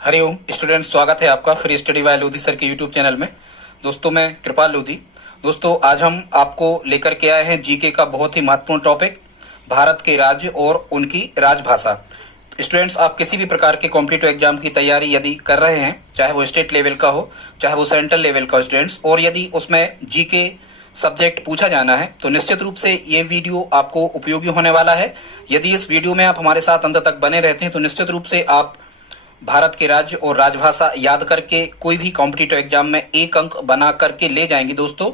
Hariom students, स्वागत है आपका free study bye Lodhi sir के यूट्यूब चैनल में। दोस्तों मैं कृपाल लोधी। दोस्तों आज हम आपको लेकर के आए हैं जीके का बहुत ही महत्वपूर्ण टॉपिक, भारत के राज्य और उनकी राजभाषा। स्टूडेंट्स, आप किसी भी प्रकार के कॉम्पिटिटिव एग्जाम की तैयारी यदि कर रहे हैं, चाहे वो स्टेट लेवल का हो चाहे वो सेंट्रल लेवल का हो स्टूडेंट्स, और यदि उसमें जीके सब्जेक्ट पूछा जाना है तो निश्चित रूप से ये वीडियो आपको उपयोगी होने वाला है। यदि इस वीडियो में आप हमारे साथ अंत तक बने रहते हैं तो निश्चित रूप से आप भारत के राज्य और राजभाषा याद करके कोई भी कॉम्पिटिटिव एग्जाम में एक अंक बना करके ले जाएंगे। दोस्तों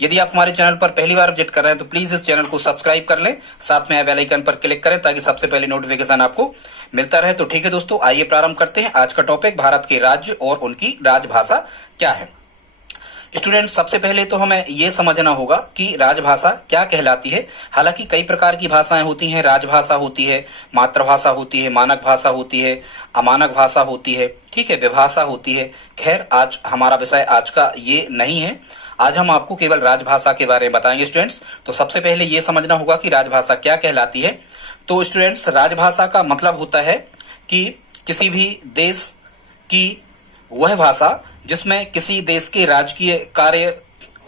यदि आप हमारे चैनल पर पहली बार विजिट कर रहे हैं तो प्लीज इस चैनल को सब्सक्राइब कर लें, साथ में बेल आइकन पर क्लिक करें ताकि सबसे पहले नोटिफिकेशन आपको मिलता रहे। तो ठीक है दोस्तों, आइए प्रारंभ करते हैं आज का टॉपिक, भारत के राज्य और उनकी राजभाषा क्या है। स्टूडेंट, सबसे पहले तो हमें यह समझना होगा कि राजभाषा क्या कहलाती है। हालांकि कई प्रकार की भाषाएं होती हैं, राजभाषा होती है, मातृभाषा होती है, मानक भाषा होती है, अमानक भाषा होती है, ठीक है, विभाषा होती है। खैर आज हमारा विषय आज का ये नहीं है, आज हम आपको केवल राजभाषा के बारे में बताएंगे स्टूडेंट्स। तो सबसे पहले ये समझना होगा कि राजभाषा क्या कहलाती है। तो स्टूडेंट्स, राजभाषा का मतलब होता है कि किसी भी देश की वह भाषा जिसमें किसी देश के राजकीय कार्य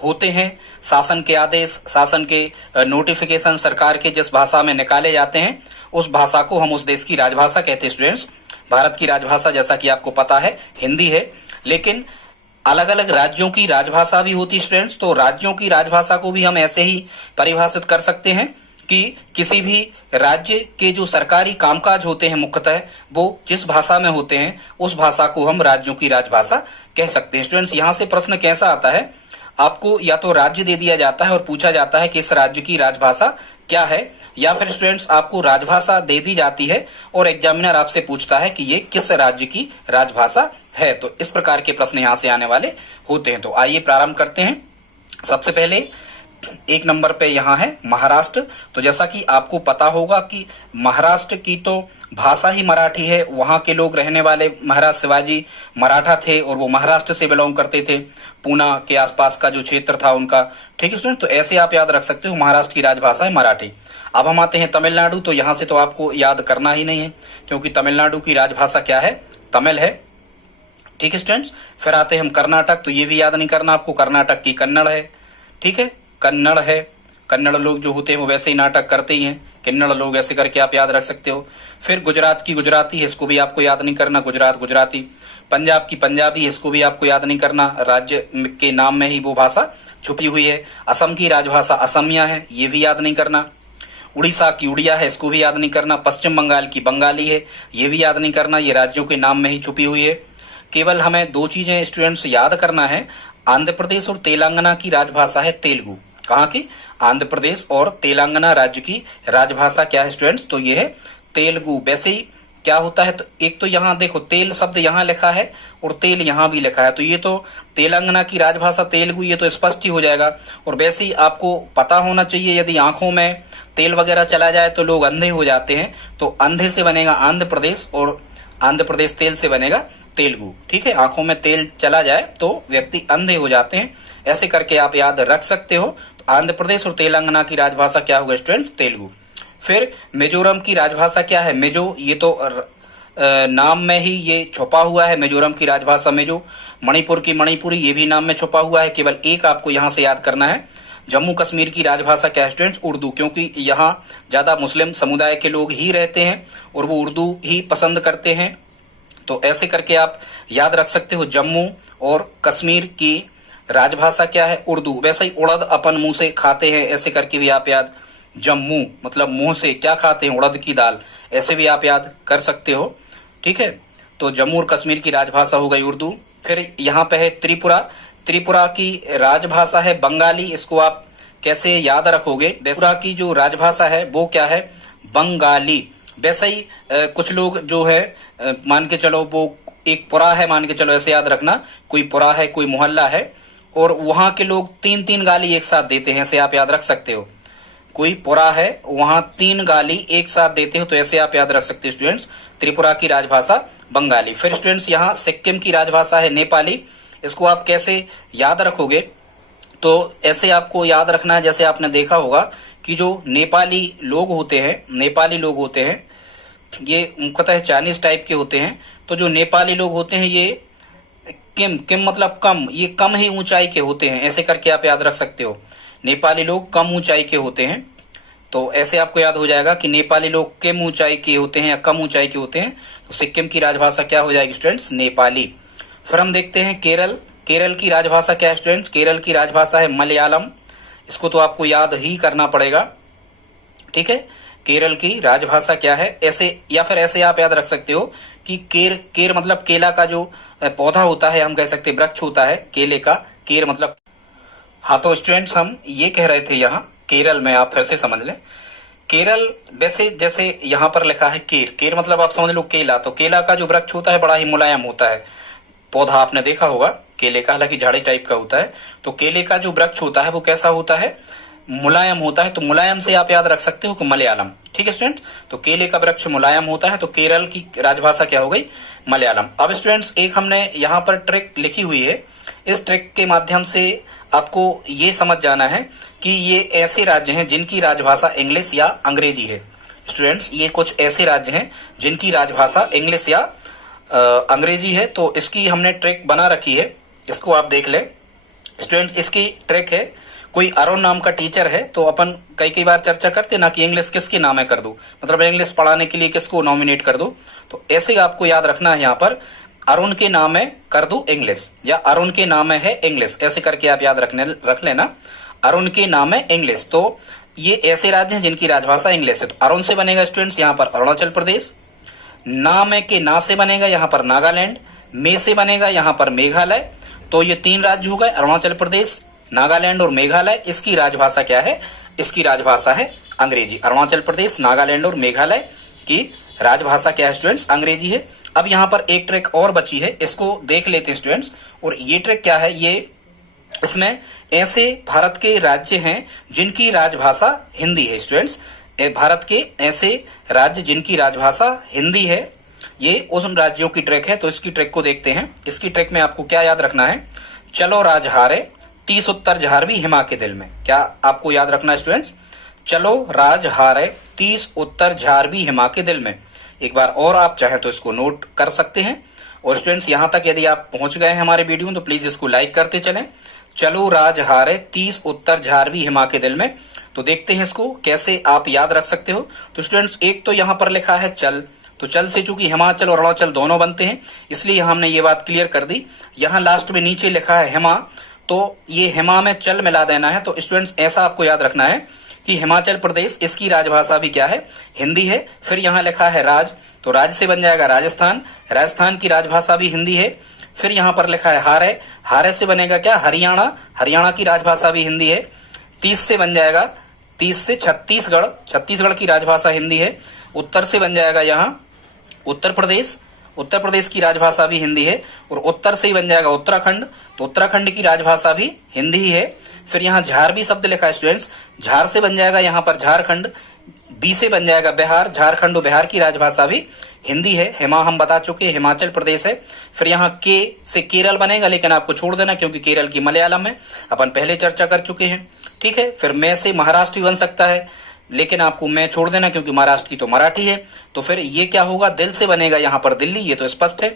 होते हैं, शासन के आदेश, शासन के नोटिफिकेशन सरकार के जिस भाषा में निकाले जाते हैं उस भाषा को हम उस देश की राजभाषा कहते हैं। स्टूडेंट्स, भारत की राजभाषा जैसा कि आपको पता है हिंदी है, लेकिन अलग अलग राज्यों की राजभाषा भी होती है स्टूडेंट्स। तो राज्यों की राजभाषा को भी हम ऐसे ही परिभाषित कर सकते हैं कि किसी भी राज्य के जो सरकारी कामकाज होते हैं मुख्यतः वो जिस भाषा में होते हैं उस भाषा को हम राज्यों की राजभाषा कह सकते हैं। स्टूडेंट्स, यहाँ से प्रश्न कैसा आता है, आपको या तो राज्य दे दिया जाता है और पूछा जाता है कि इस राज्य की राजभाषा क्या है, या फिर स्टूडेंट्स आपको राजभाषा दे दी जाती है और एग्जामिनर आपसे पूछता है कि ये किस राज्य की राजभाषा है। तो इस प्रकार के प्रश्न यहाँ से आने वाले होते हैं। तो आइए प्रारंभ करते हैं। सबसे पहले एक नंबर पे यहाँ है महाराष्ट्र। तो जैसा कि आपको पता होगा कि महाराष्ट्र की तो भाषा ही मराठी है, वहां के लोग रहने वाले महाराज शिवाजी मराठा थे और वो महाराष्ट्र से बिलोंग करते थे, पूना के आसपास का जो क्षेत्र था उनका, ठीक है स्टूडेंट। तो ऐसे आप याद रख सकते हो, महाराष्ट्र की राजभाषा है मराठी। अब हम आते हैं तमिलनाडु। तो यहाँ से तो आपको याद करना ही नहीं है क्योंकि तमिलनाडु की राजभाषा क्या है, तमिल है, ठीक है स्टूडेंट्स। फिर आते हैं हम कर्नाटक। तो ये भी याद नहीं करना आपको, कर्नाटक की कन्नड़ है, ठीक है, कन्नड़ है। कन्नड़ लोग जो होते हैं वो वैसे ही नाटक करते ही हैं, किन्नड़ लोग, ऐसे करके आप याद रख सकते हो। फिर गुजरात की गुजराती है, इसको भी आपको याद नहीं करना, गुजरात गुजराती। पंजाब की पंजाबी, इसको भी आपको याद नहीं करना, राज्य के नाम में ही वो भाषा छुपी हुई है। असम की राजभाषा असमिया है, ये भी याद नहीं करना। उड़ीसा की उड़िया है, इसको भी याद नहीं करना। पश्चिम बंगाल की बंगाली है, ये भी याद नहीं करना, ये राज्यों के नाम में ही छुपी हुई है। केवल हमें दो चीजें स्टूडेंट्स याद करना है, आंध्र प्रदेश और तेलंगाना की राजभाषा है तेलुगु। कहाँ की? आंध्र प्रदेश और तेलंगाना राज्य की राजभाषा क्या है स्टूडेंट्स, तो ये है तेलुगु। वैसे ही क्या होता है, तो एक तो यहाँ देखो तेल शब्द यहाँ लिखा है और तेल यहाँ भी लिखा है, तो ये तो तेलंगाना की राजभाषा तेलुगु, ये तो स्पष्ट ही हो जाएगा। और वैसे ही आपको पता होना चाहिए, यदि आंखों में तेल वगैरह चला जाए तो लोग अंधे हो जाते हैं, तो अंधे से बनेगा आंध्र प्रदेश और आंध्र प्रदेश तेल से बनेगा तेलुगु, ठीक है। आंखों में तेल चला जाए तो व्यक्ति अंधे हो जाते हैं, ऐसे करके आप याद रख सकते हो। तो आंध्र प्रदेश और तेलंगाना की राजभाषा क्या होगा स्टूडेंट्स, तेलुगु। फिर मिजोरम की राजभाषा क्या है, मिजो, ये तो नाम में ही ये छुपा हुआ है, मिजोरम की राजभाषा मिजो। मणिपुर की मणिपुरी, ये भी नाम में छुपा हुआ है, केवल एक आपको यहाँ से याद करना है। जम्मू कश्मीर की राजभाषा क्या है स्टूडेंट्स, उर्दू, क्योंकि यहाँ ज्यादा मुस्लिम समुदाय के लोग ही रहते हैं और वो उर्दू ही पसंद करते हैं, तो ऐसे करके आप याद रख सकते हो। जम्मू और कश्मीर की राजभाषा क्या है, उर्दू। वैसे ही उड़द अपन मुंह से खाते हैं, ऐसे करके भी आप याद, जम्मू मतलब मुंह से क्या खाते हैं, उड़द की दाल, ऐसे भी आप याद कर सकते हो, ठीक है। तो जम्मू और कश्मीर की राजभाषा हो गई उर्दू। फिर यहाँ पे है त्रिपुरा। त्रिपुरा की राजभाषा है बंगाली, इसको आप कैसे याद रखोगे, त्रिपुरा की जो राजभाषा है वो क्या है, बंगाली। वैसे ही कुछ लोग जो है मान के चलो वो एक पुरा है, मान के चलो ऐसे याद रखना, कोई पुरा है, कोई मोहल्ला है, और वहां के लोग तीन तीन गाली एक साथ देते हैं, ऐसे आप याद रख सकते हो। कोई पुरा है, वहां तीन गाली एक साथ देते हो, तो ऐसे आप याद रख सकते हो स्टूडेंट्स। त्रिपुरा की राजभाषा बंगाली। फिर स्टूडेंट्स यहाँ सिक्किम की राजभाषा है नेपाली, इसको आप कैसे याद रखोगे, तो ऐसे आपको याद रखना है, जैसे आपने देखा होगा कि जो नेपाली लोग होते हैं ये मुख्यतः चाइनीज टाइप के होते हैं। तो जो नेपाली लोग होते हैं ये किम, किम मतलब कम, ये कम ही ऊंचाई के होते हैं, ऐसे करके आप याद रख सकते हो। नेपाली लोग कम ऊंचाई के होते हैं, तो ऐसे आपको याद हो जाएगा कि नेपाली लोग किम ऊंचाई के होते हैं या कम ऊंचाई के होते हैं। तो सिक्किम की राजभाषा क्या हो जाएगी स्टूडेंट्स? नेपाली। फिर हम देखते हैं केरल। केरल की राजभाषा क्या है स्टूडेंट्स? केरल की राजभाषा है मलयालम। इसको तो आपको याद ही करना पड़ेगा, ठीक है। केरल की राजभाषा क्या है? ऐसे या फिर ऐसे आप याद रख सकते हो कि केर मतलब केला का जो पौधा होता है, हम कह सकते हैं वृक्ष होता है केले का, केर मतलब। हाँ तो स्टूडेंट्स हम ये कह रहे थे यहाँ केरल में, आप फिर से समझ लें। केरल वैसे जैसे यहाँ पर लिखा है केर, केर मतलब आप समझ लो केला। तो केला का जो वृक्ष होता है बड़ा ही मुलायम होता है, पौधा आपने देखा होगा केले का, हालांकि झाड़ी टाइप का होता है। तो केले का जो वृक्ष होता है वो कैसा होता है? मुलायम होता है। तो मुलायम से आप याद रख सकते हो कि मलयालम, ठीक है स्टूडेंट। तो केले का वृक्ष मुलायम होता है, तो केरल की राजभाषा क्या हो गई? मलयालम। अब स्टूडेंट्स एक हमने यहाँ पर ट्रिक लिखी हुई है, इस ट्रिक के माध्यम से आपको ये समझ जाना है कि ये ऐसे राज्य हैं जिनकी राजभाषा इंग्लिश या अंग्रेजी है। स्टूडेंट्स ये कुछ ऐसे राज्य हैं जिनकी राजभाषा इंग्लिश या अंग्रेजी है। तो इसकी हमने ट्रिक बना रखी है, इसको आप देख लें। स्टूडेंट इसकी ट्रिक है, कोई अरुण नाम का टीचर है, तो अपन कई बार चर्चा करते ना कि इंग्लिश किसके नाम है कर दो, मतलब इंग्लिश पढ़ाने के लिए किसको नॉमिनेट कर दो। तो ऐसे आपको याद रखना है, यहाँ पर अरुण के नाम है कर दो इंग्लिश, या अरुण के नाम है इंग्लिश, ऐसे करके आप याद रख लेना। अरुण के नाम है इंग्लिश। तो ये ऐसे राज्य हैं जिनकी राजभाषा इंग्लिश है। तो अरुण से बनेगा स्टूडेंट्स यहाँ पर अरुणाचल प्रदेश, नाम के ना से बनेगा यहाँ पर नागालैंड, मे से बनेगा यहाँ पर मेघालय। तो ये 3 राज्य हो गए, अरुणाचल प्रदेश, नागालैंड और मेघालय। इसकी राजभाषा क्या है? इसकी राजभाषा है अंग्रेजी। अरुणाचल प्रदेश, नागालैंड और मेघालय की राजभाषा क्या है स्टूडेंट्स? अंग्रेजी है। अब यहाँ पर एक ट्रिक और बची है, इसको देख लेते हैं स्टूडेंट्स। और ये ट्रिक क्या है? ये इसमें ऐसे भारत के राज्य हैं जिनकी राजभाषा हिंदी है स्टूडेंट्स। भारत के ऐसे राज्य जिनकी राजभाषा हिंदी है, ये उन राज्यों की ट्रिक है। तो इसकी ट्रिक को देखते हैं। इसकी ट्रिक में आपको क्या याद रखना है? चलो राज हारे 30 उत्तर झार भी हिमा के दिल में। क्या आपको याद रखना है स्टूडेंट्स? चलो राज हारे 30 उत्तर झार भी हिमा के दिल में। एक बार और आप चाहें तो इसको नोट कर सकते हैं। और स्टूडेंट्स यहाँ तक यदि आप पहुंच गए हैं हमारे वीडियो में तो प्लीज इसको लाइक करते चलें। चलो राज हारे 30 उत्तर झार भी हिमा के दिल में। तो देखते हैं इसको कैसे आप याद रख सकते हो। तो स्टूडेंट्स एक तो यहाँ पर लिखा है चल, तो चल से चूंकि हिमाचल और अरुणाचल दोनों बनते हैं इसलिए हमने ये बात क्लियर कर दी। यहाँ लास्ट में नीचे लिखा है हिमा, तो ये हिमा में चल मिला देना है। तो स्टूडेंट्स ऐसा आपको याद रखना है कि हिमाचल प्रदेश, इसकी राजभाषा भी क्या है? हिंदी है। फिर यहाँ लिखा है राज, तो राज से बन जाएगा राजस्थान, राजस्थान की राजभाषा भी हिंदी है। फिर यहाँ पर लिखा है हारे, हारे से बनेगा क्या? हरियाणा, हरियाणा की राजभाषा भी हिंदी है। 30 से बन जाएगा, 30 से छत्तीसगढ़, छत्तीसगढ़ की राजभाषा हिंदी है। उत्तर से बन जाएगा यहाँ उत्तर प्रदेश, उत्तर प्रदेश की राजभाषा भी हिंदी है। और उत्तर से ही बन जाएगा उत्तराखंड, तो उत्तराखंड की राजभाषा भी हिंदी ही है। फिर यहाँ झार भी शब्द लिखा है स्टूडेंट्स, झार से बन जाएगा यहाँ पर झारखंड, बी से बन जाएगा बिहार, झारखंड और बिहार की राजभाषा भी हिंदी है। हिमा हम बता चुके हैं हिमाचल प्रदेश है। फिर यहाँ के से केरल बनेगा, लेकिन आपको छोड़ देना क्योंकि केरल की मलयालम है, अपन पहले चर्चा कर चुके हैं, ठीक है। फिर मैं से महाराष्ट्र भी बन सकता है, लेकिन आपको मैं छोड़ देना क्योंकि महाराष्ट्र की तो मराठी है। तो फिर ये क्या होगा? दिल से बनेगा यहाँ पर दिल्ली, ये तो स्पष्ट है,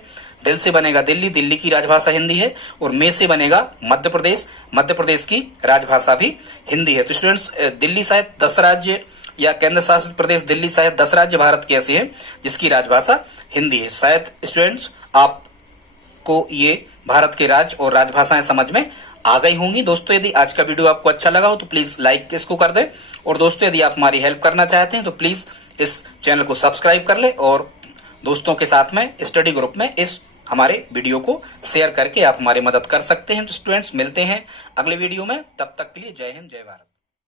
दिल से बनेगा दिल्ली, दिल्ली की राजभाषा हिंदी है। और मे से बनेगा मध्य प्रदेश, मध्य प्रदेश की राजभाषा भी हिंदी है। तो स्टूडेंट्स दिल्ली शायद 10 राज्य या केंद्र शासित प्रदेश दिल्ली शायद 10 राज्य भारत के ऐसे हैं जिसकी राजभाषा हिंदी है। शायद स्टूडेंट्स आपको ये भारत के राज्य और राजभाषाएं समझ में आ गई होंगी। दोस्तों यदि आज का वीडियो आपको अच्छा लगा हो तो प्लीज लाइक इसको कर दें। और दोस्तों यदि आप हमारी हेल्प करना चाहते हैं तो प्लीज इस चैनल को सब्सक्राइब कर लें और दोस्तों के साथ में स्टडी ग्रुप में इस हमारे वीडियो को शेयर करके आप हमारी मदद कर सकते हैं। तो स्टूडेंट्स मिलते हैं अगले वीडियो में, तब तक के लिए जय हिंद जय भारत।